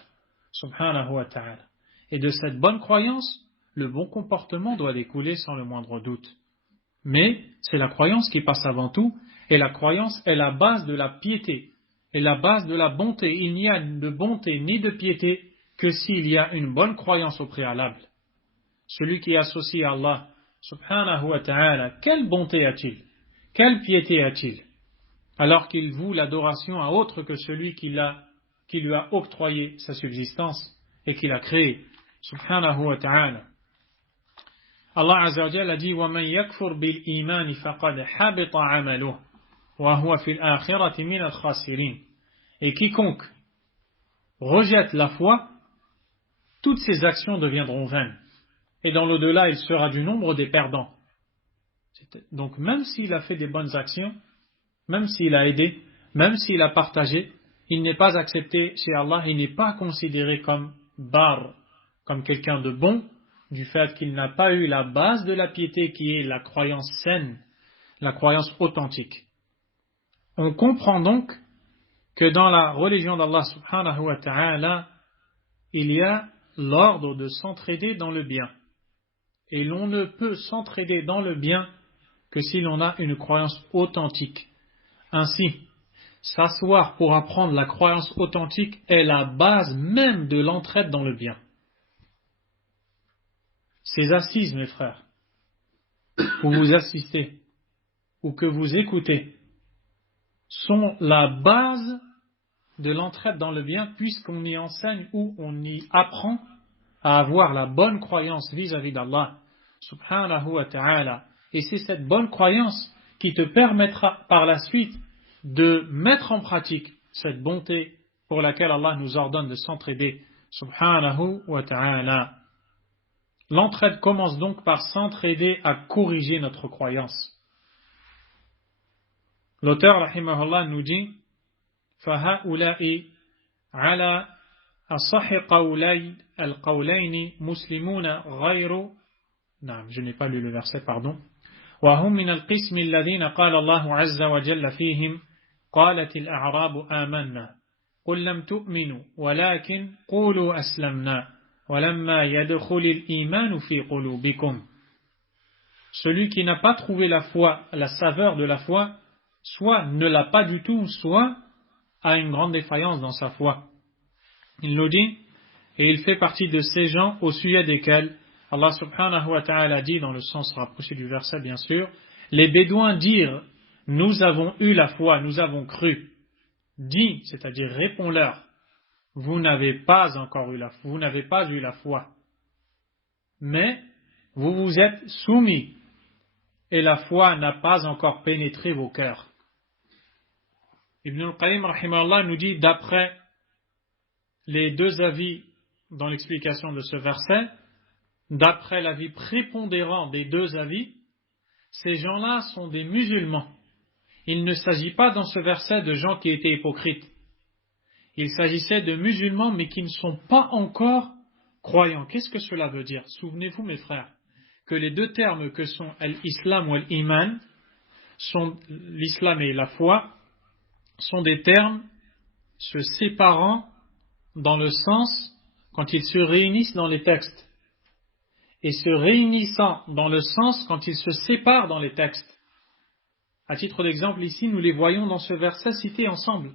subhanahu wa ta'ala. Et de cette bonne croyance, le bon comportement doit découler sans le moindre doute. Mais c'est la croyance qui passe avant tout, et la croyance est la base de la piété, et la base de la bonté. Il n'y a de bonté ni de piété que s'il y a une bonne croyance au préalable. Celui qui associe à Allah, subhanahu wa ta'ala, quelle bonté a-t-il? Quelle piété a-t-il? Alors qu'il voue l'adoration à autre que celui qui lui a octroyé sa subsistance et qui l'a créé, subhanahu wa ta'ala. Allah Azza wa Jalla a dit وَمَنْ يَكْفُرْ بِالْإِيمَانِ فَقَدْ حَبِطَ عَمَلُهُ وَهُوَ فِي الْآخِرَةِ مِنَ الْخَاسِرِينَ. Et quiconque rejette la foi, toutes ses actions deviendront vaines. Et dans l'au-delà, il sera du nombre des perdants. Donc même s'il a fait des bonnes actions, même s'il a aidé, même s'il a partagé, il n'est pas accepté chez Allah, il n'est pas considéré comme bar, comme quelqu'un de bon, du fait qu'il n'a pas eu la base de la piété qui est la croyance saine, la croyance authentique. On comprend donc que dans la religion d'Allah subhanahu wa ta'ala, il y a l'ordre de s'entraider dans le bien. Et l'on ne peut s'entraider dans le bien que si l'on a une croyance authentique. Ainsi, s'asseoir pour apprendre la croyance authentique est la base même de l'entraide dans le bien. Ces assises, mes frères, où vous assistez ou que vous écoutez, sont la base de l'entraide dans le bien puisqu'on y enseigne ou on y apprend à avoir la bonne croyance vis-à-vis d'Allah subhanahu wa ta'ala. Et c'est cette bonne croyance qui te permettra par la suite de mettre en pratique cette bonté pour laquelle Allah nous ordonne de s'entraider subhanahu wa ta'ala. L'entraide commence donc par s'entraider à corriger notre croyance. L'auteur rahimahullah nous dit فَهَؤُلَاءِ عَلَى أَصَحِّ قَوْلَيْنِ الْقَوْلَيْنِ مُسْلِمُونَ غَيْرُ نعم, je n'ai pas lu le verset, pardon. وَهُمْ مِنَ الْقِسْمِ الَّذِينَ قَالَ اللَّهُ عَزَّ وَجَلَّ فِيهِمْ قَالَتِ الْأَعْرَابُ آمَنَّا قُلْ لَمْ تُؤْمِنُوا وَلَكِنْ قُولُوا أَسْلَمْنَا وَلَمَّا يَدْخُلِ الْإِيمَانُ فِي قُلُوبِكُمْ. Celui qui n'a pas trouvé la foi, la saveur de la foi, soit ne l'a pas du tout, soit a une grande défaillance dans sa foi. Il nous dit, et il fait partie de ces gens au sujet desquels Allah subhanahu wa ta'ala dit, dans le sens rapproché du verset bien sûr, les Bédouins dirent, nous avons eu la foi, nous avons cru. Dis, c'est-à-dire réponds-leur, vous n'avez pas encore eu la foi, vous n'avez pas eu la foi, mais vous vous êtes soumis et la foi n'a pas encore pénétré vos cœurs. Ibn al-Qayyim rahimahullah nous dit, d'après les deux avis dans l'explication de ce verset, d'après l'avis prépondérant des deux avis, ces gens-là sont des musulmans. Il ne s'agit pas dans ce verset de gens qui étaient hypocrites. Il s'agissait de musulmans mais qui ne sont pas encore croyants. Qu'est-ce que cela veut dire? Souvenez-vous mes frères, que les deux termes que sont l'islam ou l'iman, sont l'islam et la foi, sont des termes se séparant dans le sens quand ils se réunissent dans les textes et se réunissant dans le sens quand ils se séparent dans les textes. À titre d'exemple, ici, nous les voyons dans ce verset cités ensemble.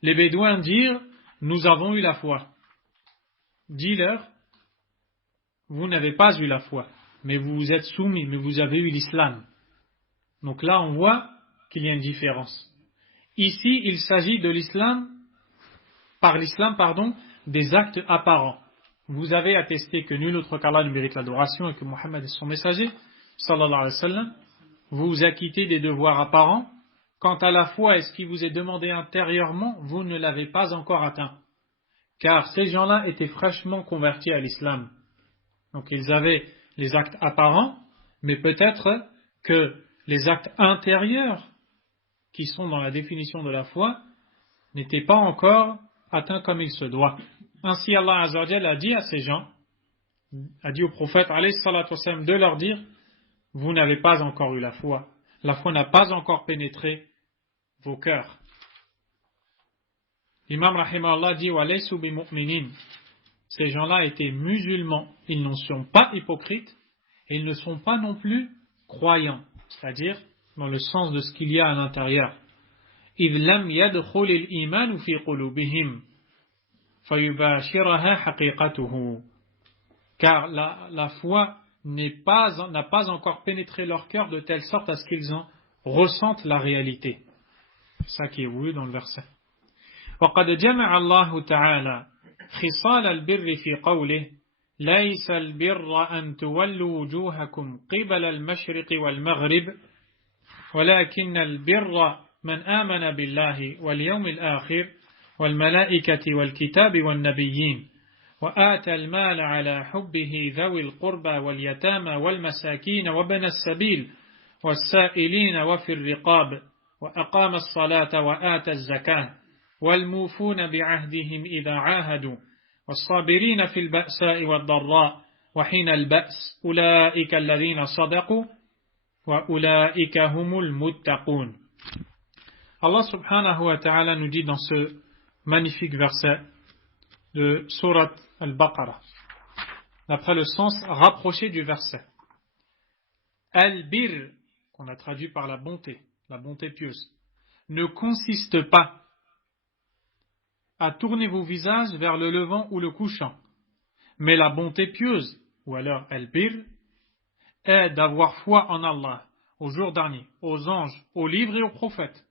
Les Bédouins dirent, nous avons eu la foi. Dis-leur, vous n'avez pas eu la foi, mais vous vous êtes soumis, mais vous avez eu l'islam. Donc là, on voit qu'il y a une différence. Ici, il s'agit de l'islam, des actes apparents. Vous avez attesté que nul autre qu'Allah ne mérite l'adoration et que Mohammed est son messager, sallallahu alayhi wa sallam. Vous vous acquittez des devoirs apparents. Quant à la foi et ce qui vous est demandé intérieurement, vous ne l'avez pas encore atteint. Car ces gens-là étaient fraîchement convertis à l'islam. Donc ils avaient les actes apparents, mais peut-être que les actes intérieurs, qui sont dans la définition de la foi, n'étaient pas encore atteints comme il se doit. Ainsi Allah Azza wa Jalla a dit à ces gens, a dit au prophète alayhi salatu wassalam, de leur dire, vous n'avez pas encore eu la foi n'a pas encore pénétré vos cœurs. L'imam rahimahullah dit wa laysu bi mu'minin. Ces gens-là étaient musulmans, ils ne sont pas hypocrites et ils ne sont pas non plus croyants, c'est-à-dire dans le sens de ce qu'il y a à l'intérieur. إِذْ لَمْ يَدْخُلِ الْإِيمَانُ فِي قُلُوبِهِمْ فَيُبَاشِرَهَا حَقِيقَتُهُ. Car la foi n'a pas encore pénétré leur cœur de telle sorte à ce qu'ils en ressentent la réalité. C'est ça qui est voulu dans le verset. وَقَدْ جَمَعَ اللَّهُ تَعَالَى خِصَالَ الْبِرِّ فِي قَوْلِهِ لَيْسَ الْبِرَّ أَن تُوَلُّوا وُجُوهَكُمْ قِبَلَ الْمَشْرِقِ وَالْمَغْرِبِ وَلَكِنَّ الْبِرَّ مَنْ آمَنَ بِاللَّهِ وَالْيَوْمِ الْآخِرِ وَالْمَلَائِكَةِ وَالْكِتَابِ وَالنَّبِيِّينَ وآتى المال على حبه ذوي القربى واليتامى والمساكين وابن السبيل والسائلين وفي الرقاب وأقام الصلاة وآتى الزكاة والموفون بعهدهم إذا عاهدوا والصابرين في البأساء والضراء وحين البأس أولئك الذين صدقوا wa ulaika humul muttaqun. Allah subhanahu wa ta'ala nous dit dans ce magnifique verset de Surat Al-Baqarah, d'après le sens rapproché du verset. Al-bir, qu'on a traduit par la bonté pieuse, ne consiste pas à tourner vos visages vers le levant ou le couchant, mais la bonté pieuse, ou alors al-bir, est d'avoir foi en Allah, au jour dernier, aux anges, aux livres et aux prophètes.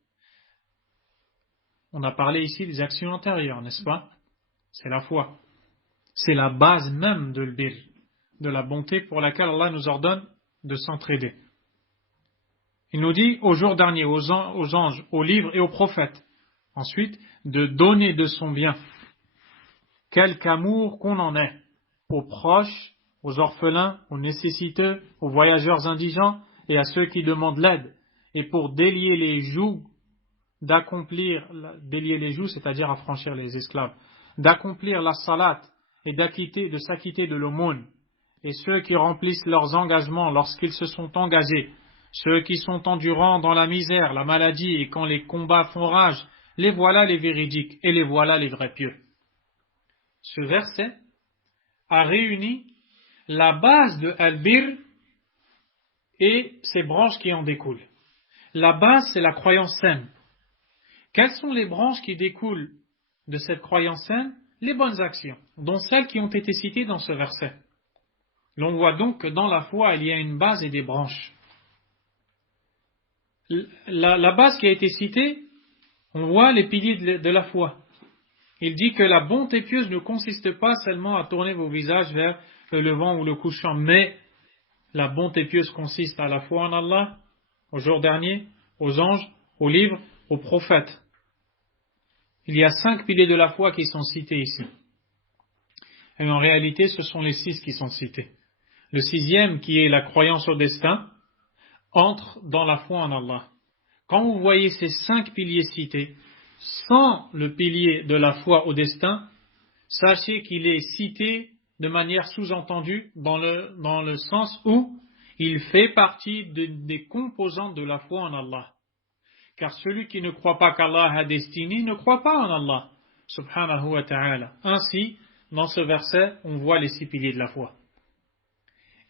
On a parlé ici des actions antérieures, n'est-ce pas? C'est la foi. C'est la base même de l'bir, de la bonté pour laquelle Allah nous ordonne de s'entraider. Il nous dit au jour dernier, aux anges, aux livres et aux prophètes. Ensuite, de donner de son bien. Quelque amour qu'on en ait, aux proches, aux orphelins, aux nécessiteux, aux voyageurs indigents et à ceux qui demandent l'aide. Et pour délier les joues, c'est-à-dire affranchir les esclaves, d'accomplir la salat et de s'acquitter de l'aumône. Et ceux qui remplissent leurs engagements lorsqu'ils se sont engagés, ceux qui sont endurants dans la misère, la maladie et quand les combats font rage, les voilà les véridiques et les voilà les vrais pieux. Ce verset a réuni la base de Al-Bir et ses branches qui en découlent. La base, c'est la croyance saine. Quelles sont les branches qui découlent de cette croyance saine? Les bonnes actions, dont celles qui ont été citées dans ce verset. L'on voit donc que dans la foi, il y a une base et des branches. La base qui a été citée, on voit les piliers de la foi. Il dit que la bonté pieuse ne consiste pas seulement à tourner vos visages vers le levant ou le couchant, mais la bonté pieuse consiste à la foi en Allah, au jour dernier, aux anges, aux livres, aux prophètes. Il y a 5 piliers de la foi qui sont cités ici. Et en réalité, ce sont les 6 qui sont cités. Le 6e, qui est la croyance au destin, entre dans la foi en Allah. Quand vous voyez ces 5 piliers cités, sans le pilier de la foi au destin, sachez qu'il est cité de manière sous-entendue dans le sens où il fait partie des composantes de la foi en Allah. Car celui qui ne croit pas qu'Allah a destiné ne croit pas en Allah, subhanahu wa ta'ala. Ainsi, dans ce verset, on voit les 6 piliers de la foi.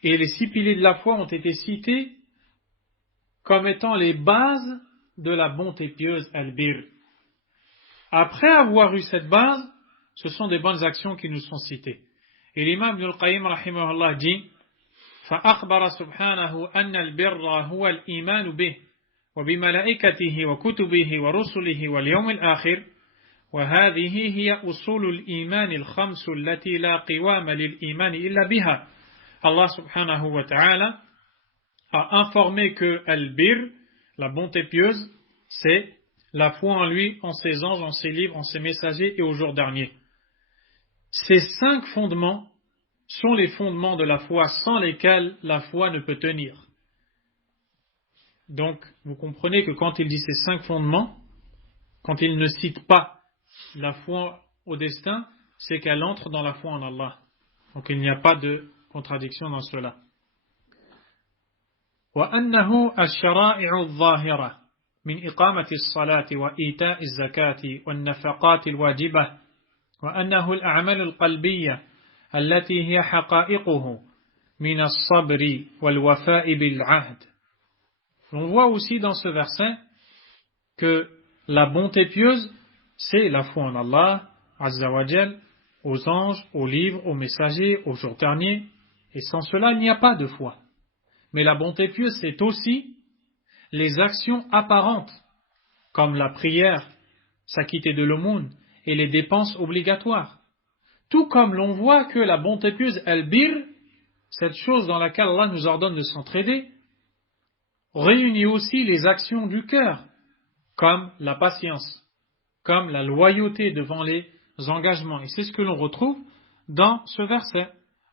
Et les 6 piliers de la foi ont été cités comme étant les bases de la bonté pieuse, al-bir. Après avoir eu cette base, ce sont des bonnes actions qui nous sont citées. Et l'imam Ibn al-Qayyim rahimahullah dit فأخبر سبحانه أن البر هو الإيمان به وبملائكته وكتبه ورسله واليوم الآخر وهذه هي أصول الإيمان الخمس التي لا قوام للإيمان إلا بها. Allah subhanahu wa ta'ala a informé que al-bir, la bonté pieuse, c'est la foi en lui, en ses anges, en ses livres, en ses messagers et au jour dernier. Ces 5 fondements sont les fondements de la foi sans lesquels la foi ne peut tenir. Donc, vous comprenez que quand il dit ces 5 fondements, quand il ne cite pas la foi au destin, c'est qu'elle entre dans la foi en Allah. Donc, il n'y a pas de contradiction dans cela. وأنه الشرائع الظاهرة من إقامة الصلاة وإيتاء الزكاة والنفقات الواجبة وأنه الأعمال القلبية التي هي حقائقه من الصبر والوفاء بالعهد. On voit aussi dans ce verset que la bonté pieuse, c'est la foi en Allah, Azza wa Jal, aux anges, aux livres, aux messagers, au jour dernier, et sans cela il n'y a pas de foi. Mais la bonté pieuse, c'est aussi les actions apparentes, comme la prière, s'acquitter de l'aumône et les dépenses obligatoires. Tout comme l'on voit que la bonté pieuse, al-bir, cette chose dans laquelle Allah nous ordonne de s'entraider, réunit aussi les actions du cœur, comme la patience, comme la loyauté devant les engagements. Et c'est ce que l'on retrouve dans ce verset,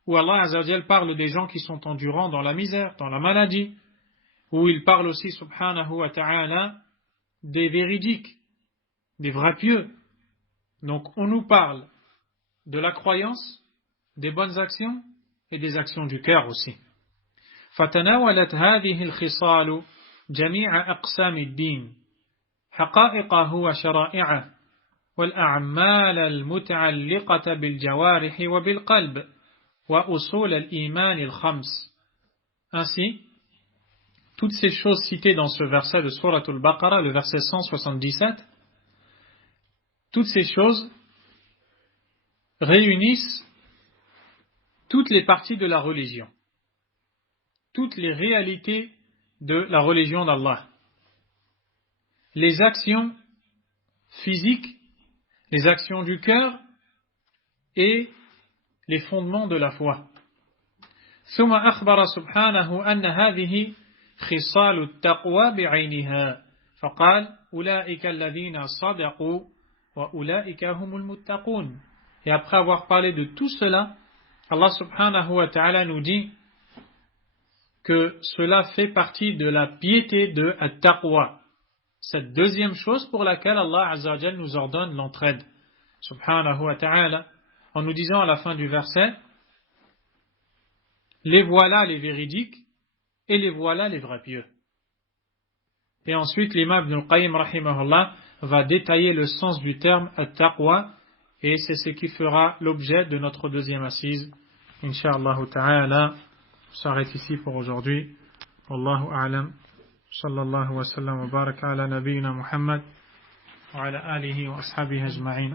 où Allah Azza wa Jal parle des gens qui sont endurants dans la misère, dans la maladie, où il parle aussi, subhanahu wa ta'ala, des véridiques, des vrais pieux. Donc on nous parle de la croyance, des bonnes actions et des actions du cœur aussi. فتناولت هذه الخصال جميع أقسام الدين حقائقه وشرائعه والأعمال المتعلقة بالجوارح وبالقلب وأصول الإيمان الخمس. Ainsi, toutes ces choses citées dans ce verset de Surat al-Baqarah, le verset 177, toutes ces choses réunissent toutes les parties de la religion, toutes les réalités de la religion d'Allah, les actions physiques, les actions du cœur et les fondements de la foi. ثم أخبر سبحانه أن هذه خصال التقوى بعينها فقال أولئك الذين صدقوا وأولئك هم المتقون. Et après avoir parlé de tout cela, Allah subhanahu wa ta'ala nous dit que cela fait partie de la piété de at-taqwa, cette deuxième chose pour laquelle Allah azza wa jalla nous ordonne l'entraide subhanahu wa ta'ala, en nous disant à la fin du verset: les voilà les véridiques et les voilà les vrais pieux. Et ensuite l'imam Ibn al-Qayyim rahimahullah va détailler le sens du terme at-taqwa, et c'est ce qui fera l'objet de notre deuxième assise. Inch'Allah ta'ala, on s'arrête ici pour aujourd'hui. Wallahu a'lam. Sallallahu wa sallam wa baraka ala nabiyyina Muhammad wa ala alihi wa ashabihi ajma'in.